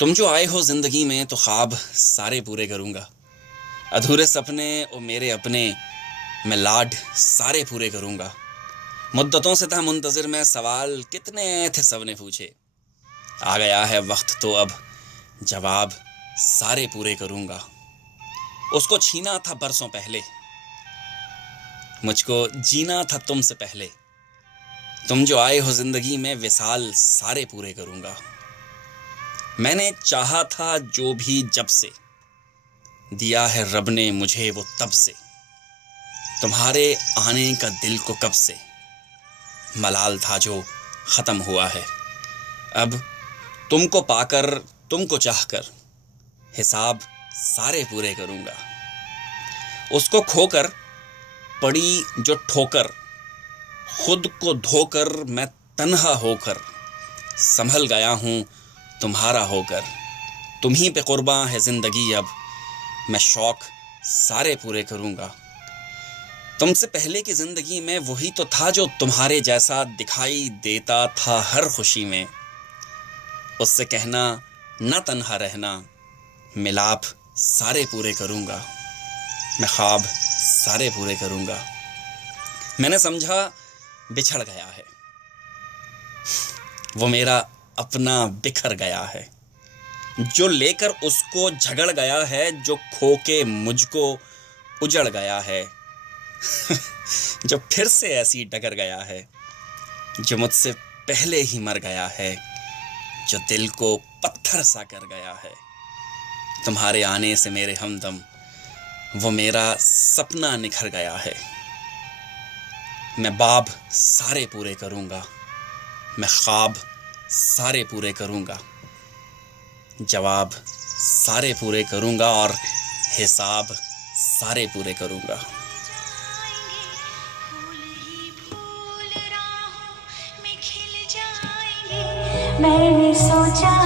तुम जो आए हो जिंदगी में तो ख्वाब सारे पूरे करूंगा। अधूरे सपने और मेरे अपने मैं लाड सारे पूरे करूंगा। मुद्दतों से था मुंतजिर मैं, सवाल कितने थे सबने पूछे। आ गया है वक्त तो अब जवाब सारे पूरे करूंगा। उसको छीना था बरसों पहले, मुझको जीना था तुमसे पहले। तुम जो आए हो जिंदगी में विसाल सारे पूरे करूंगा। मैंने चाहा था जो भी जब से, दिया है रब ने मुझे वो तब से। तुम्हारे आने का दिल को कब से, मलाल था जो ख़त्म हुआ है। अब तुमको पाकर तुमको चाहकर हिसाब सारे पूरे करूंगा। उसको खोकर पड़ी जो ठोकर, खुद को धोकर मैं तन्हा होकर संभल गया हूँ तुम्हारा होकर। तुम्हीं पे कुर्बान है ज़िंदगी अब, मैं शौक़ सारे पूरे करूँगा। तुमसे पहले की ज़िंदगी में वही तो था जो तुम्हारे जैसा दिखाई देता था हर खुशी में। उससे कहना न तन्हा रहना, मिलाप सारे पूरे करूँगा। मैं ख्वाब सारे पूरे करूँगा। मैंने समझा बिछड़ गया है, वो मेरा अपना बिखर गया है। जो लेकर उसको झगड़ गया है, जो खो के मुझको उजड़ गया है। जो फिर से ऐसी डगर गया है, जो मुझसे पहले ही मर गया है। जो दिल को पत्थर सा कर गया है। तुम्हारे आने से मेरे हमदम वो मेरा सपना निखर गया है। मैं बाब सारे पूरे करूँगा, मैं ख्वाब सारे पूरे करूँगा, जवाब सारे पूरे करूँगा और हिसाब सारे पूरे करूँगा। मैंने सोचा